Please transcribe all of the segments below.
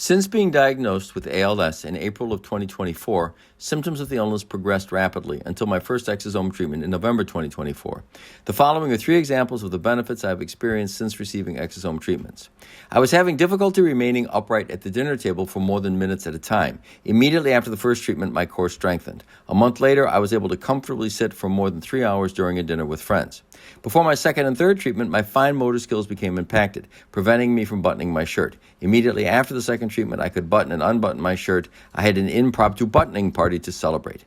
Since being diagnosed with ALS in April of 2024, symptoms of the illness progressed rapidly until my first exosome treatment in November 2024. The following are 3 examples of the benefits I have experienced since receiving exosome treatments. I was having difficulty remaining upright at the dinner table for more than minutes at a time. Immediately after the first treatment, my core strengthened. A month later, I was able to comfortably sit for more than 3 hours during a dinner with friends. Before my second and third treatment, my fine motor skills became impacted, preventing me from buttoning my shirt. Immediately after the second treatment, I could button and unbutton my shirt. I had an impromptu buttoning party to celebrate.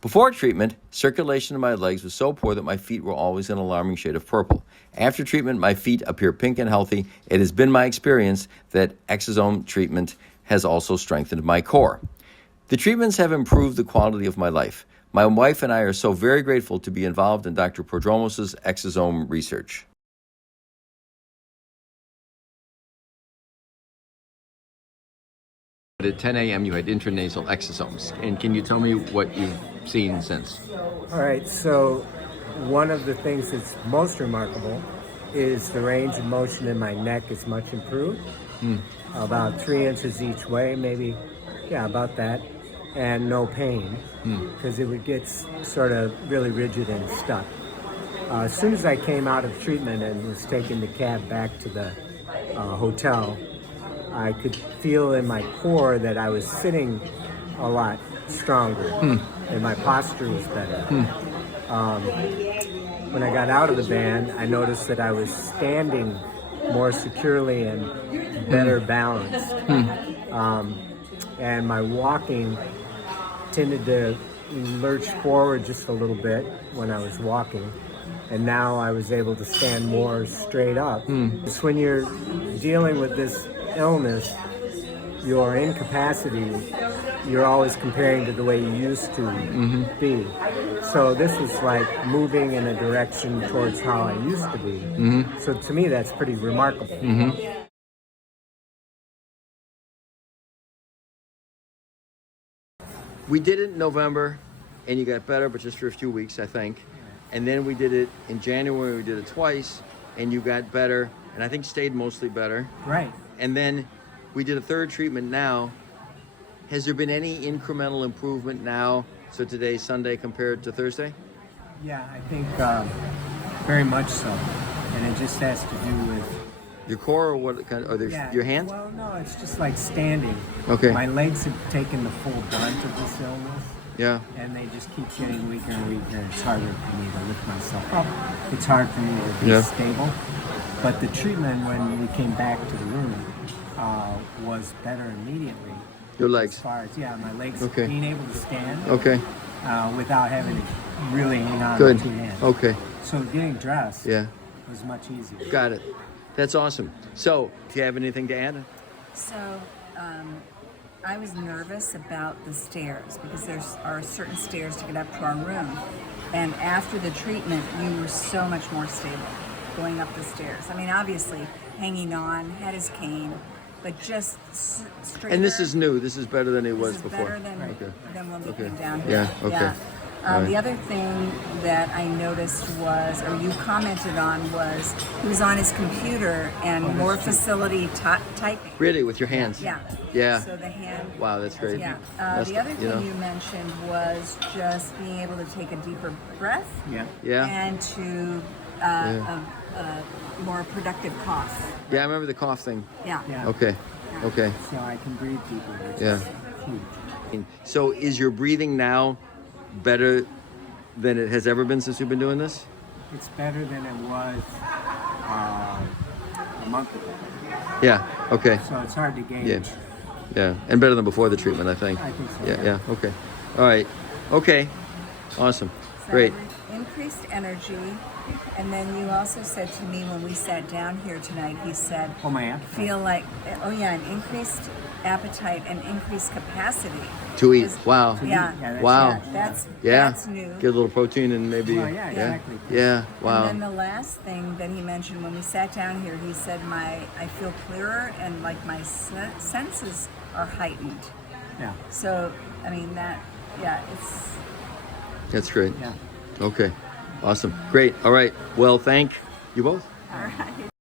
Before treatment, circulation in my legs was so poor that my feet were always an alarming shade of purple. After treatment, my feet appear pink and healthy. It has been my experience that exosome treatment has also strengthened my core. The treatments have improved the quality of my life. My wife and I are so very grateful to be involved in Dr. Prodromos' exosome research. At 10 a.m. you had intranasal exosomes. And can you tell me what you've seen since? All right, so one of the things that's most remarkable is the range of motion in my neck is much improved. About 3 inches each way, maybe, about that. And no pain, because it would get sort of really rigid and stuck. As soon as I came out of treatment and was taking the cab back to the hotel, I could feel in my core that I was sitting a lot stronger and my posture was better. When I got out of the van, I noticed that I was standing more securely and better balanced. And my walking tended to lurch forward just a little bit when I was walking, and now I was able to stand more straight up. It's when you're dealing with this illness, your incapacity, you're always comparing to the way you used to be. So this is like moving in a direction towards how I used to be. So to me, that's pretty remarkable. We did it in November, and you got better, but just for a few weeks, I think. And then we did it in January, we did it twice, and you got better, and I think stayed mostly better. Right. And then we did a third treatment now. Has there been any incremental improvement now, so today's Sunday compared to Thursday? Yeah, I think very much so. And it just has to do with Your core, or what kind of, your hands? Well, no, it's just like standing. Okay. My legs have taken the full brunt of this illness. Yeah. And they just keep getting weaker and weaker. It's harder for me to lift myself up. It's hard for me to be stable. But the treatment when we came back to the room was better immediately. Your legs? As far as, my legs Okay. being able to stand without having to really hang on Good. with 2 hands. Okay. So getting dressed was much easier. Got it. That's awesome. So, do you have anything to add? So, I was nervous about the stairs because there are certain stairs to get up to our room. And after the treatment, you were so much more stable going up the stairs. I mean, obviously, hanging on, had his cane, but just straight. And this is new. This is better than it was before. Better than when we came down Yeah, here. okay. The other thing that I noticed was, or you commented on, was he was on his computer and more facility typing. Really, with your hands? Yeah. Yeah. So the hand. Wow, that's great. Yeah. The other thing you mentioned was just being able to take a deeper breath. Yeah. And to a more productive cough. Yeah, I remember the cough thing. Yeah. Okay. Okay. So I can breathe deeper, which is huge. So is your breathing now better than it has ever been since you've been doing this? It's better than it was a month ago. Yeah. Okay. So it's hard to gauge. Yeah. Yeah. And better than before the treatment, I think. I think so. Yeah. Okay. All right. Okay. Awesome. So Great. Increased energy. And then you also said to me when we sat down here tonight, he said, my appetite. feel like, an increased appetite and increased capacity. To eat. Wow. Wow. That's new. Get a little protein and maybe. Exactly. Yeah. Wow. And then the last thing that he mentioned when we sat down here, he said, I feel clearer and like my senses are heightened. Yeah. So, I mean, That's great. Yeah. Okay. Awesome. Great. All right. Well, thank you both. all right.